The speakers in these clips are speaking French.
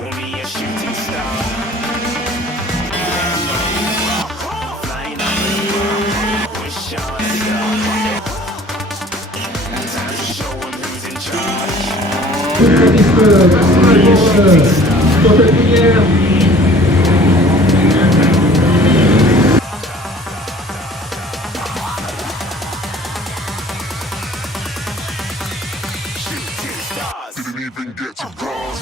call me a shooting star. Flying up the wish on a star. And time to show 'em who's in charge. Didn't even get to cross.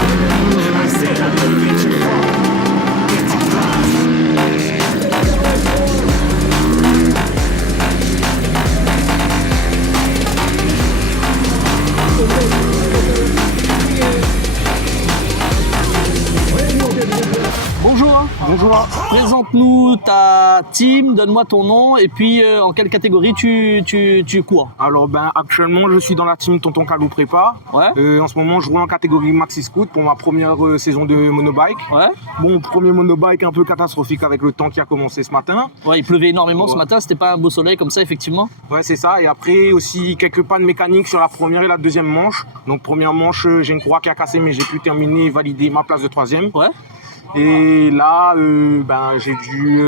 I said I'm moving too far. Get too close. Bonjour. Bonjour. Présente-nous ta team, donne-moi ton nom et puis en quelle catégorie tu cours. Alors actuellement je suis dans la team Tonton Calou Prépa. Ouais. En ce moment je roule en catégorie Maxi Scoot pour ma première saison de monobike. Ouais. Bon, premier monobike un peu catastrophique avec le temps qui a commencé ce matin. Ouais, il pleuvait énormément ce Ouais. matin, c'était pas un beau soleil comme ça effectivement. Ouais, c'est ça. Et après aussi quelques pannes mécaniques sur la première et la deuxième manche. Donc première manche, j'ai une croix qui a cassé mais j'ai pu terminer et valider ma place de troisième. Ouais. Et là, j'ai dû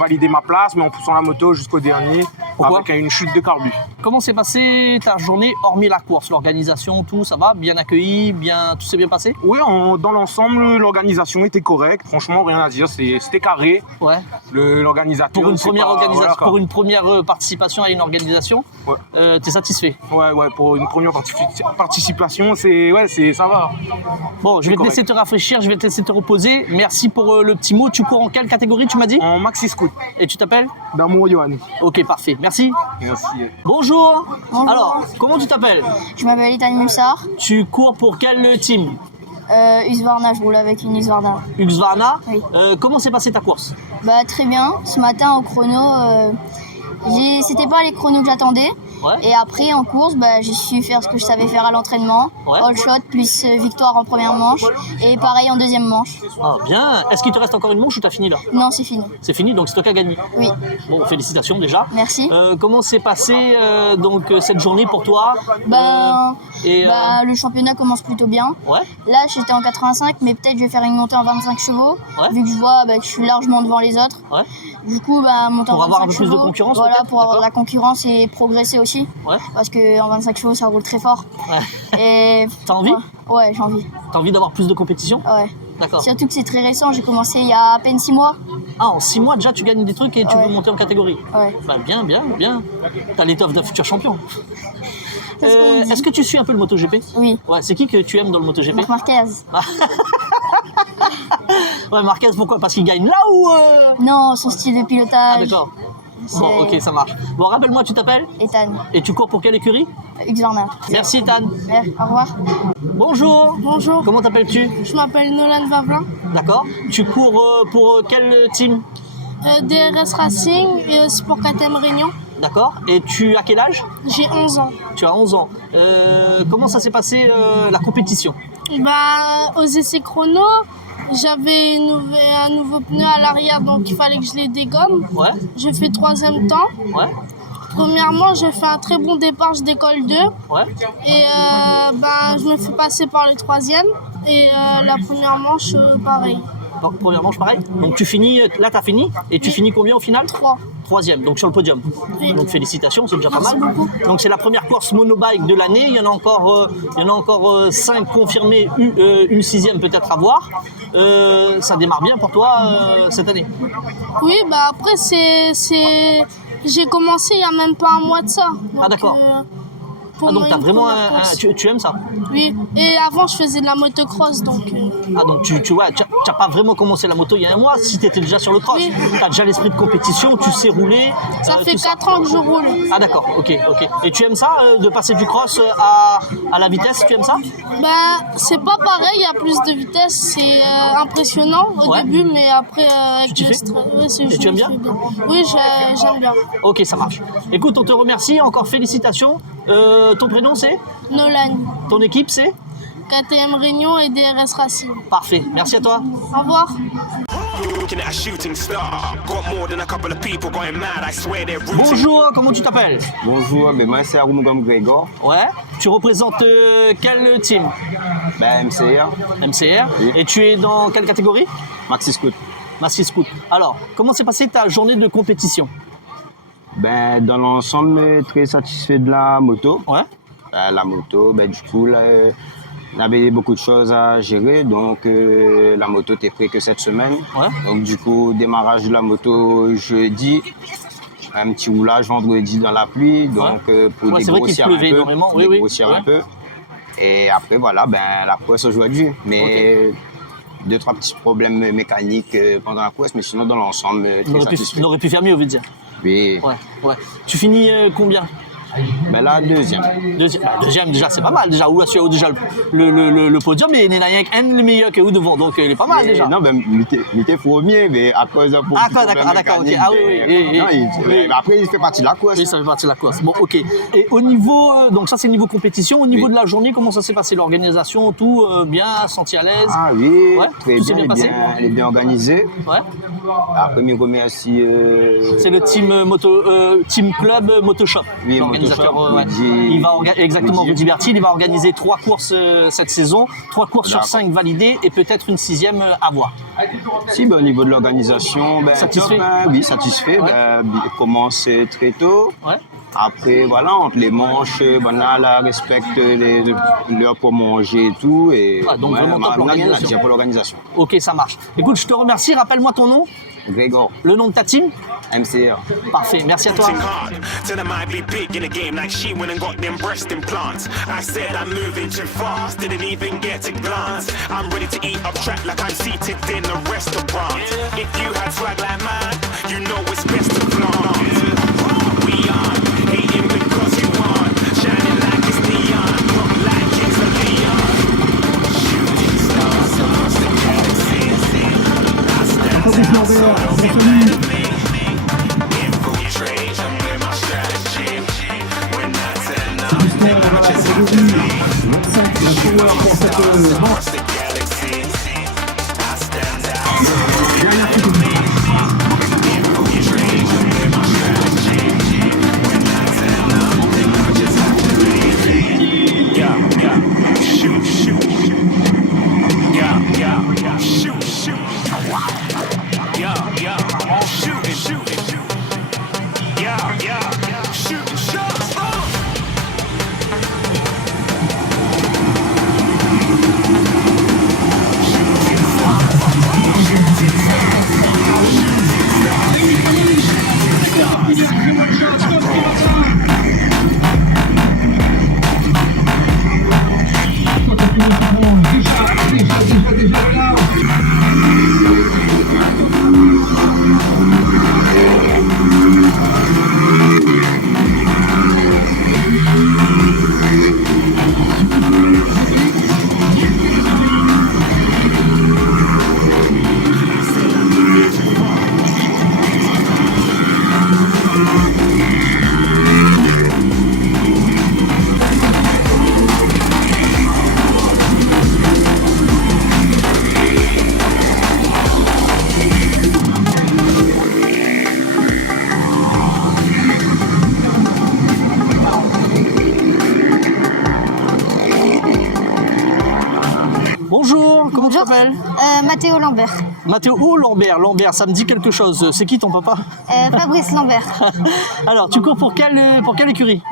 valider ma place, mais en poussant la moto jusqu'au dernier, Pourquoi avec une chute de carbu. Comment s'est passée ta journée hormis la course, l'organisation, tout, ça va? Bien accueilli, tout s'est bien passé? Oui, dans l'ensemble, l'organisation était correcte. Franchement, rien à dire, c'était carré. Ouais. L'organisateur. Pour une c'est première pas- organisation, voilà, quoi. pour une première participation à une organisation, Ouais. t'es satisfait? Ouais, pour une première participation, ça va. Bon, je vais te correct. laisser te rafraîchir, je vais te laisser te reposer. Merci pour le petit mot. Tu cours en quelle catégorie, tu m'as dit? En maxi scoot, Et tu t'appelles? d'amour Johan. Ok, parfait. Merci. Merci. Bonjour. Bonjour. Alors, comment tu t'appelles? Je m'appelle Ethan Moussard. Tu cours pour quel team? Husqvarna, je roule avec une Husqvarna. Husqvarna. Oui. Comment s'est passée ta course? Bah très bien. Ce matin au chrono, c'était pas les chronos que j'attendais. Ouais. Et après en course, j'ai su faire ce que je savais faire à l'entraînement. Ouais. All shot plus victoire en première manche et pareil en deuxième manche. Ah, bien. Est-ce qu'il te reste encore une manche ou t'as fini là? Non, c'est fini. C'est fini, donc c'est toi qui as gagné. Oui, Bon, félicitations déjà. merci. Comment s'est passée cette journée pour toi? Et, Le championnat commence plutôt bien. Ouais. Là, j'étais en 85, mais peut-être je vais faire une montée en 25 chevaux, Ouais. vu que je vois que je suis largement devant les autres. Ouais. Du coup, monter Pour en 25 avoir un peu plus de chevaux, concurrence, voilà, peut-être, pour avoir de d'accord. la concurrence et progresser aussi. Ouais. Parce qu'en 25 chevaux, ça roule très fort. Ouais. Et T'as envie? Ouais, j'ai envie. T'as envie d'avoir plus de compétition? Ouais. D'accord. Surtout que c'est très récent, j'ai commencé il y a à peine 6 mois. Ah, en 6 mois déjà tu gagnes des trucs et tu Ouais. veux monter en catégorie. Ouais. Bah bien. T'as l'étoffe d'un futur champion. C'est ce qu'on dit. Est-ce que tu suis un peu le MotoGP? Oui. Ouais, c'est qui que tu aimes dans le MotoGP? Marc Marquez. Ouais, Marquez, pourquoi? Parce qu'il gagne là ou Non, son style de Ah pilotage. d'accord. C'est Bon, ok, ça marche. Bon, rappelle-moi, tu t'appelles? Ethan. Et tu cours pour quelle écurie? Husqvarna. Merci, Tan. Au revoir. Bonjour. Bonjour, Comment t'appelles-tu? je m'appelle Nolan Vavelin, D'accord. Tu cours pour quel team? DRS Racing et aussi pour KTM Réunion. D'accord. Et tu as quel âge? J'ai 11 ans. Tu as 11 ans. Comment ça s'est passé la compétition? Aux essais chrono, j'avais un nouveau pneu à l'arrière, donc il fallait que je les dégomme. Ouais. Je fais 3e temps. Ouais. Premièrement, je fais un très bon départ, je décolle 2. Ouais. Et je me fais passer par le 3e. Et la première manche, pareil. Donc, première manche, pareil. Donc tu finis, là tu as fini, et tu finis combien au final? 3. Troisième, donc sur le podium. Oui. Donc félicitations, c'est déjà Merci pas mal. beaucoup. Donc c'est la première course monobike de l'année. Il y en a encore 5 confirmés, une 6e peut-être à voir. Ça démarre bien pour toi cette année. Oui, après, j'ai commencé il n'y a même pas un mois de ça. Donc, Ah, d'accord. pour Ah, donc moi, t'as une vraiment première course. tu aimes ça? Oui, et avant je faisais de la motocross donc Ah, donc tu vois, tu n'as pas vraiment commencé la moto il y a un mois. Si tu étais déjà sur le cross, Oui. tu as déjà l'esprit de compétition, tu sais rouler. ça fait tout 4 ans que je roule. Ah, d'accord, ok. Et tu aimes ça, de passer du cross à la vitesse, tu aimes ça? Ben, c'est pas pareil, il y a plus de vitesse, c'est impressionnant au Ouais. début, mais après avec t'y le fais stress, ouais, Et tu aimes bien? Oui, j'aime bien. Ok, ça marche. Écoute, on te remercie, encore félicitations. Ton prénom c'est? Nolan, Ton équipe c'est? KTM Réunion et DRS Racing. Parfait, merci à toi. Au revoir. Looking at a shooting star. Got more than a couple of people going mad. I swear they're rooting. Bonjour, comment tu t'appelles? Bonjour, moi c'est Aroumogam Grégor, Ouais. Tu représentes quel team? MCR, MCR. Oui. Et tu es dans quelle catégorie? Maxi Scoot. Maxi Scoot. Alors, comment s'est passée ta journée de compétition? Dans l'ensemble, très satisfait de la moto. Ouais. La moto, du coup, là, on avait beaucoup de choses à gérer, donc la moto était prête que cette semaine. Ouais. Donc du coup, démarrage de la moto jeudi, un petit roulage vendredi dans la pluie, donc pour Ouais, c'est vrai qu'il dégrossir pleuvait un peu, énormément, oui, oui. dégrossir Ouais. un peu. Et après, voilà, la course aujourd'hui. Mais 2-3 petits problèmes mécaniques pendant la course, mais sinon, dans l'ensemble, très satisfait. On aurait pu faire mieux, on veut dire. Oui, Ouais. Tu finis combien? la deuxième. Deuxième, déjà, c'est pas mal. Déjà, où tu as déjà le podium, mais il n'y en a rien qu'un le meilleur que où devant, donc il est pas mal Et déjà. non, il était premier, mais à cause d'un Ah, d'accord, ok. Ah oui. Non, mais après, il fait partie de la course. Oui, ça fait partie de la course. Bon, ok. Et au niveau, donc ça c'est niveau compétition, au niveau Oui. de la journée, comment ça s'est passé? L'organisation, tout bien, senti à l'aise? Ah oui, Ouais, très tout s'est bien, bien passé? elle est bien organisée. Ouais. Après, je remercie. C'est le team club Motoshop, Oui, l'organisateur. Motoshop, Exactement, Rudy. Rudy Bertil, il va organiser 3 courses cette saison, 3 courses sur D'accord. 5 validées et peut-être une 6e à voir. Si, au niveau de l'organisation, Satisfait? top, oui, satisfait. Ouais. Il commence très tôt. Ouais. Après, voilà, entre les manches, là, respecte l'heure pour manger et tout. Et Ah, donc vraiment top on n'a rien à l'organisation. dire pour l'organisation. Ok, ça marche. Écoute, je te remercie. Rappelle-moi ton nom, Grégor, le nom de ta team. MCR. Parfait, merci à toi. Working hard. Tell them I'd be big in the game like she went and got them breast implants. I said I'm moving too fast, didn't even get a glance. I'm ready to eat up track like I'm seated in a restaurant. If you had swag like mine, you know it's best to flaunt. We aren't hating because you aren't shining like it's neon, rock like it's a Leon. Shooting stars across the galaxy. I stand outside of me. Infiltration with my strategy. When I turn up, then I just have to leave. Shooting stars across the galaxy. I stand outside of me. Infiltration with my strategy. When I turn up, then I just have to leave. Yeah. Shoot. Yeah. Shoot. Yeah. Shoot. Yeah. Shooting shots. Bonjour, comment tu t'appelles? Mathéo Lambert. Mathéo Lambert. Lambert, ça me dit quelque chose. C'est qui ton papa? Fabrice Lambert. Alors, tu cours pour quelle écurie?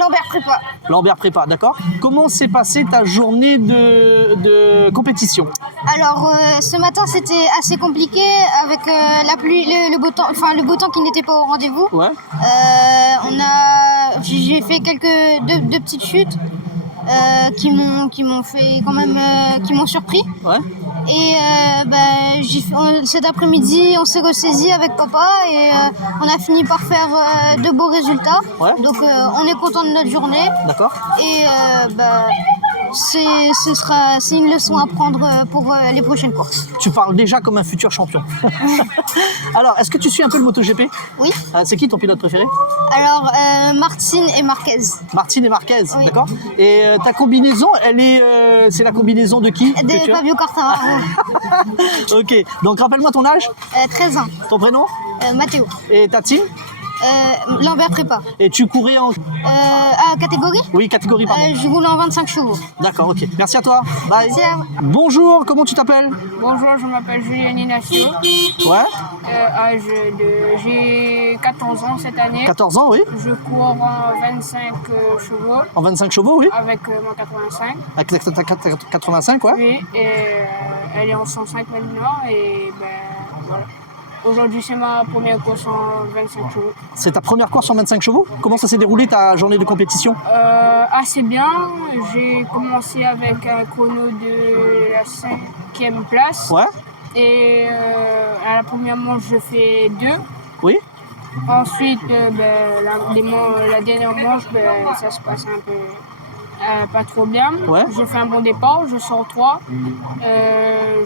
Lambert Prépa. Lambert Prépa, d'accord. Comment s'est passée ta journée de compétition? Alors ce matin c'était assez compliqué avec la pluie, le beau temps qui n'était pas au rendez-vous. Ouais. On a j'ai fait deux petites chutes qui m'ont fait quand même qui m'ont surpris. Ouais. Et cet après-midi, on s'est ressaisi avec papa et on a fini par faire de beaux résultats. Ouais. Donc on est content de notre journée D'accord. et c'est une leçon à prendre pour les prochaines courses. Tu parles déjà comme un futur champion. Alors, est-ce que tu suis un peu le MotoGP? Oui. C'est qui ton pilote préféré? Alors Martin et Marquez. Martine et Marquez, Oui. d'accord. Et ta combinaison, c'est la combinaison de qui que De tu as? Fabio Quartararo. Ok, donc rappelle-moi ton âge, 13 ans. ton prénom Matteo. et ta team. Lambert Prépa. Et tu courais en... Catégorie Oui, catégorie, pardon. Je roule en 25 chevaux. D'accord, ok. Merci à toi. Bye. Merci à vous. Bonjour, comment tu t'appelles? Bonjour, je m'appelle Julien Inacio. Ouais, J'ai 14 ans cette année. 14 ans, oui. Je cours en 25 chevaux En 25 chevaux, oui. avec mon 85. Avec ta 85, ouais. Oui, et elle est en 105 maintenant. Et voilà. Aujourd'hui, c'est ma première course en 25 chevaux. C'est ta première course en 25 chevaux? Comment ça s'est déroulé ta journée de compétition? Assez bien. J'ai commencé avec un chrono de la 5e place. Ouais, Et à la première manche, je fais 2. oui. Ensuite, la dernière manche, ça se passe un peu pas trop bien. Ouais. Je fais un bon départ, je sors 3.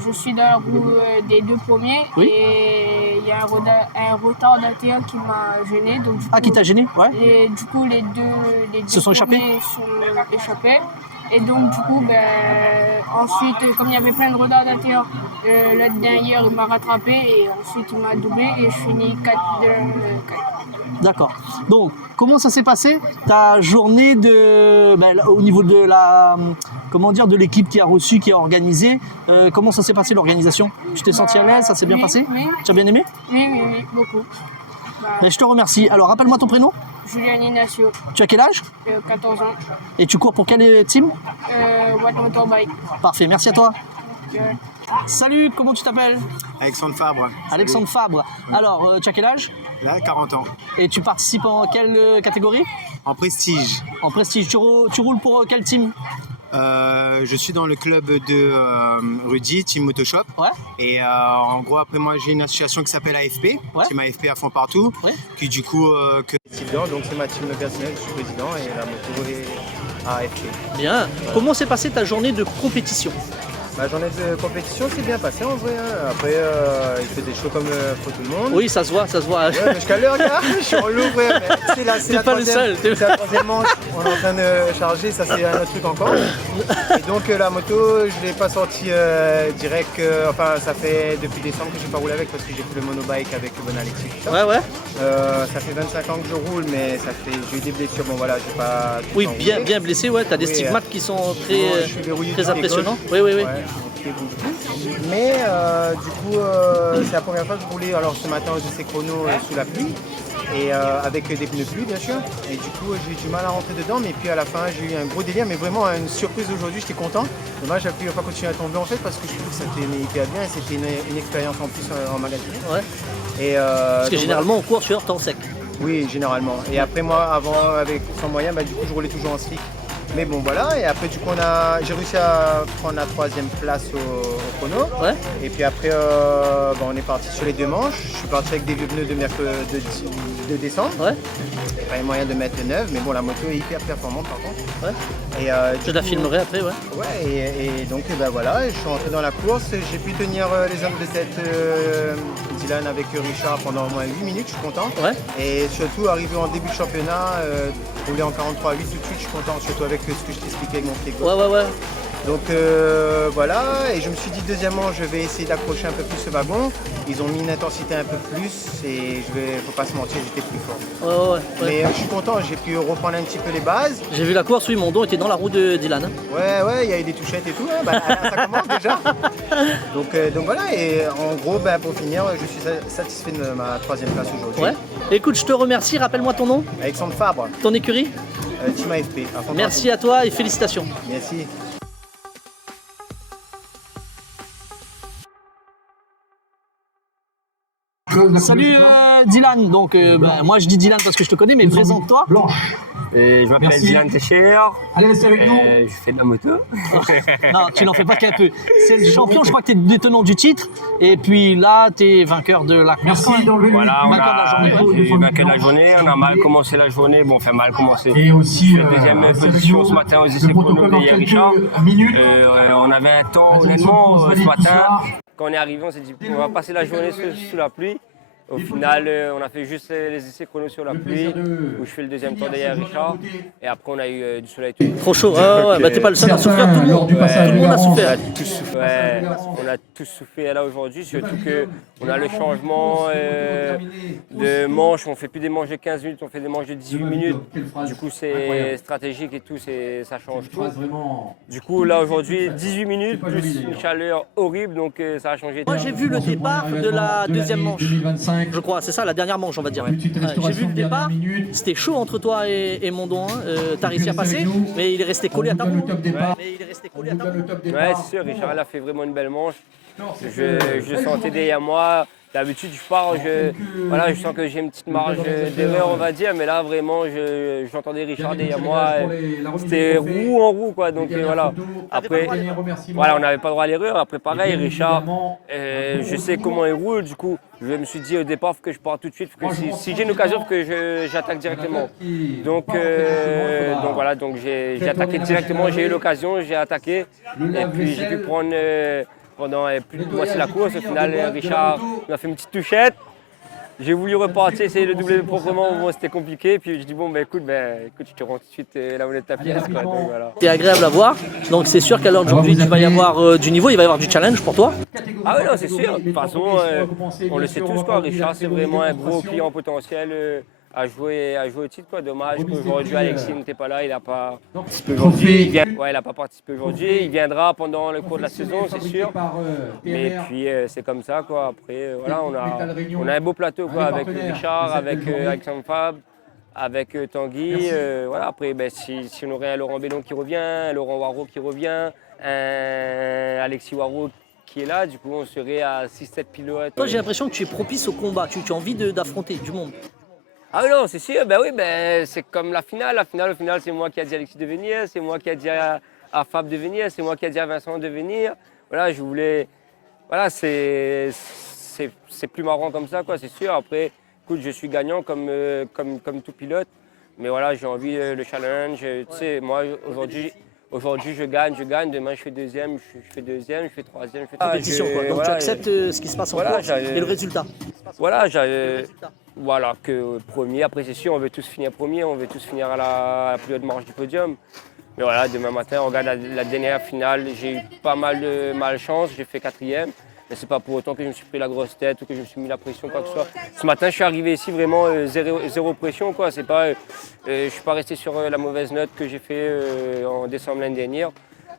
Je suis dans la roue des 2 premiers. Oui. Et il y a un retardateur qui m'a gêné. Donc, Ah, qui t'a gêné? Ouais. Et du coup, les deux Se sont échappés? premiers sont échappés. Et donc, du coup, ensuite, comme il y avait plein de retardateurs, le dernier, il m'a rattrapé et ensuite, il m'a doublé et je finis 4 de 4. D'accord. Donc, comment ça s'est passé ta journée au niveau de de l'équipe qui a reçu, qui a organisé? Comment ça s'est passé l'organisation? Tu t'es senti à l'aise? Ça s'est bien Oui, passé? oui. Tu as bien aimé? Oui, beaucoup. Et je te remercie. Alors, rappelle-moi ton prénom. Julien Inacio, Tu as quel âge? 14 ans, Et tu cours pour quel team? Watt Motorbike. Parfait, merci à toi. Euh, Salut, comment tu t'appelles? Alexandre Fabre. Alexandre Fabre. Alors, tu as quel âge? Là, 40 ans. Et tu participes en quelle catégorie? En prestige. En prestige. Tu roules pour quel team? Je suis dans le club de Rudy, Team Motoshop. Ouais. Et en gros, après moi, j'ai une association qui s'appelle AFP, Ouais. Team AFP à fond partout. Ouais. Qui du coup, Donc c'est ma team personnelle, je suis président et la moto est à AFP. Bien. Comment s'est passée ta journée de compétition? Ma journée de compétition s'est bien passée en vrai. Hein. Après, il fait des shows comme pour tout le monde. Oui, ça se voit, ça se voit. Ouais, mais je cale le regard, je suis en louvre. C'est la pas le seul. C'est la troisième manche, on est en train de charger, ça c'est un autre truc encore. Et donc la moto, je ne l'ai pas sortie direct, enfin ça fait depuis décembre que je n'ai pas roulé avec parce que j'ai fait le monobike avec Bon Alexis. Tout ça. Ouais. Ça fait 25 ans que je roule, mais j'ai eu des blessures. Bon voilà, j'ai pas. Oui, tout le temps bien, roulé. bien blessé, ouais. Tu as des Oui, stigmates qui sont Bon, je suis verrouillé très du pied impressionnants. gauche. Oui. Ouais, du pied gauche. Mais du coup, c'est la première fois que je roulais alors ce matin aux essais chrono sous la pluie. Et avec des pneus pluie bien sûr. Et du coup j'ai eu du mal à rentrer dedans, mais puis à la fin j'ai eu un gros délire, mais vraiment une surprise aujourd'hui, j'étais content. Dommage j'ai pu pas continuer à tomber en fait parce que je trouve que ça t'aimait hyper bien et c'était une expérience en plus en magasin. Ouais. Et, Parce que donc, généralement, on court sur temps sec. oui, généralement. Et après moi, avant, avec sans moyen, du coup, je roulais toujours en slick. Mais bon, voilà. Et après, du coup, j'ai réussi à prendre la 3e place au chrono. Ouais. Et puis après, on est parti sur les 2 manches. Je suis parti avec des vieux pneus de décembre. Ouais. Pas les moyens de mettre 9, mais bon, la moto est hyper performante par contre. Ouais. Et, Je la filmerai après, ouais. Ouais, et donc voilà, je suis rentré dans la course. J'ai pu tenir les hommes de tête Dylan avec Richard pendant au moins 8 minutes, je suis content. Ouais. Et surtout, arrivé en début de championnat, rouler en 43,8 tout de suite, je suis content, surtout avec ce que je t'expliquais avec mon pied gauche. Ouais. Donc voilà, et je me suis dit deuxièmement, je vais essayer d'accrocher un peu plus ce wagon. Ils ont mis une intensité un peu plus et faut pas se mentir, j'étais plus fort. Ouais. Mais je suis content, j'ai pu reprendre un petit peu les bases. J'ai vu la course, oui, mon dos était dans la roue de Dylan. Hein. Ouais, il y a eu des touchettes et tout, hein. Ça commence déjà. Donc voilà, et en gros, pour finir, je suis satisfait de ma 3e place aujourd'hui. Ouais. Écoute, je te remercie, rappelle-moi ton nom, Alexandre Fabre, ton écurie. Team AFP. à fond Merci à toi et félicitations. partout. Merci. Salut Dylan, donc moi je dis Dylan parce que je te connais, mais présente-toi. Et je m'appelle Dylan Techer. Allez, restez avec nous. Je fais de la moto. Non, tu n'en fais pas qu'un peu. C'est le champion, je crois que tu es détenant du titre. Et puis là, tu es vainqueur de la course. Voilà, j'ai vaincu la journée. On a mal commencé la journée. Bon, enfin mal commencé. Et aussi, je fais deuxième position ce matin aux essais chrono de hier Richard. On avait un temps, honnêtement, ce matin. Quand on est arrivé, on s'est dit on va passer la journée sous la pluie. Au final, on a fait juste les essais chrono sur la pluie, où je fais le deuxième temps derrière Richard. Et après, on a eu du soleil tout le temps. Trop chaud, bah t'es pas le seul à souffrir, tout le monde a souffert. On a tous souffert là aujourd'hui, surtout qu'on a le changement de manche. On ne fait plus des manches de 15 minutes, on fait des manches de 18 minutes. Du coup, c'est stratégique et tout, ça change tout. Du coup, là aujourd'hui, 18 minutes plus une chaleur horrible, donc ça a changé. Moi, j'ai vu le départ de la deuxième manche. Je crois, c'est ça, la dernière manche, on va dire. J'ai vu le départ, c'était chaud entre toi et Mondon. T'as réussi à passer, mais il est resté collé à ta roue. Ouais, c'est sûr, Richard il a fait vraiment une belle manche. Je sentais derrière moi. D'habitude, je pars, je sens que j'ai une petite marge d'erreur, on va dire, mais là, vraiment, j'entendais Richard derrière moi. C'était roue en roue, quoi. Donc voilà. Après, voilà, on n'avait pas droit à l'erreur. Après, pareil, Richard, je sais comment il roule. Du coup, je me suis dit au départ que je pars tout de suite. Que si j'ai une occasion, que j'attaque directement. Donc voilà, donc j'ai attaqué directement. J'ai eu l'occasion, j'ai attaqué. Et puis, j'ai pu prendre. Pendant plus de moitié de la course, au final, Richard m'a fait une petite touchette. J'ai voulu repartir, essayer de doubler proprement, bon, c'était compliqué. Puis je dis bon, écoute, je te rends tout de suite la monnaie de ta pièce. Voilà. C'est agréable à voir, donc c'est sûr qu'à l'heure d'aujourd'hui, il va y avoir du niveau, il va y avoir du challenge pour toi. Ah oui, non, c'est sûr. De toute façon, on le sait tous, quoi. Richard, c'est vraiment un gros client potentiel. À jouer au titre, quoi. Dommage qu'aujourd'hui Alexis n'était pas là, il n'a pas participé aujourd'hui. Il n'a pas participé aujourd'hui, il viendra pendant le cours de la saison, c'est sûr. Et puis c'est comme ça, quoi. Après, voilà, on a un beau plateau, quoi, avec Richard, avec Alexandre Fab, avec Tanguy. Voilà, après, si on aurait un Laurent Bellon qui revient, un Laurent Waro qui revient, un Alexis Waro qui est là, du coup on serait à 6-7 pilotes. Toi, j'ai l'impression que tu es propice au combat, tu as envie d'affronter du monde. Ah non, c'est sûr, c'est comme la finale. Au final, c'est moi qui ai dit à Alexis de venir, c'est moi qui ai dit à Fab de venir, c'est moi qui ai dit à Vincent de venir. Voilà, je voulais. Voilà, c'est plus marrant comme ça, quoi, c'est sûr. Après, écoute, je suis gagnant comme tout pilote, mais voilà, j'ai envie le challenge. Tu sais, moi, aujourd'hui, je gagne, demain je fais deuxième, je fais troisième, je fais compétition, quoi. Donc tu acceptes ce qui se passe en course et le résultat. Voilà, que premier, après c'est sûr, on veut tous finir premier, on veut tous finir à la plus haute marche du podium. Mais voilà, demain matin, on regarde la dernière finale, j'ai eu pas mal de malchance, j'ai fait quatrième. Mais c'est pas pour autant que je me suis pris la grosse tête ou que je me suis mis la pression, quoi que ce soit. Ce matin, je suis arrivé ici vraiment zéro pression, quoi. C'est pas, je suis pas resté sur la mauvaise note que j'ai fait en décembre l'année dernière.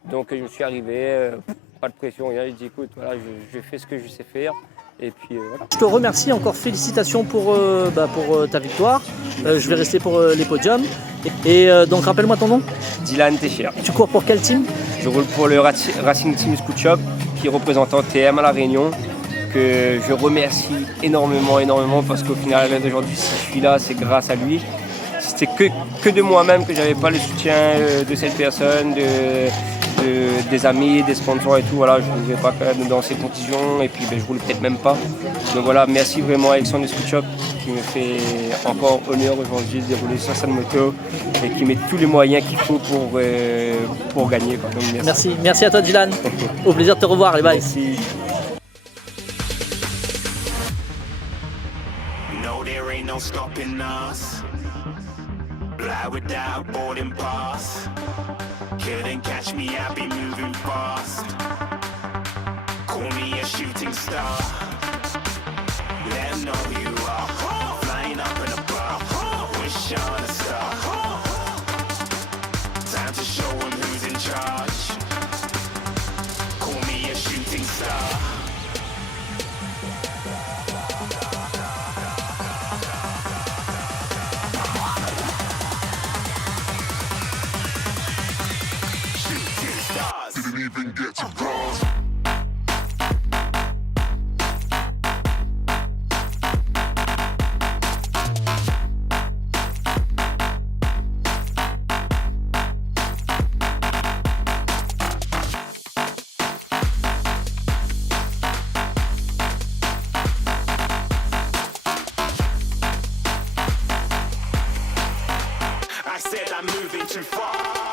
Donc je me suis arrivé, pas de pression, rien. J'ai dit écoute, voilà, je fais ce que je sais faire. Et puis, voilà. Je te remercie encore, félicitations pour ta victoire. Je vais rester pour les podiums. Et donc rappelle-moi ton nom. Dylan Techer. Tu cours pour quel team? Je roule pour le Racing Team Scoot Shop, qui est représentant TM à La Réunion, que je remercie énormément parce qu'au final d'aujourd'hui, si je suis là, c'est grâce à lui. C'était que de moi-même que j'avais pas le soutien de cette personne, des amis, des sponsors et tout. Voilà, je ne pouvais pas quand même dans ces conditions et puis je roule peut-être même pas. Donc voilà, merci vraiment à Alexandre Scoot Shop qui me fait encore honneur aujourd'hui de dérouler sur cette moto et qui met tous les moyens qu'il faut pour gagner. Quoi. Donc, merci à toi Dylan. Au plaisir de te revoir, les bye. Merci. No, there ain't no stopping us. Fly without boarding pass. Couldn't catch me, I'll be moving fast. Call me a shooting star. Let 'em know who you are. Flying up in a bar. Wish on a star. Time to show 'em who's in charge. Call me a shooting star. Didn't even get to cross. I said I'm moving too fast.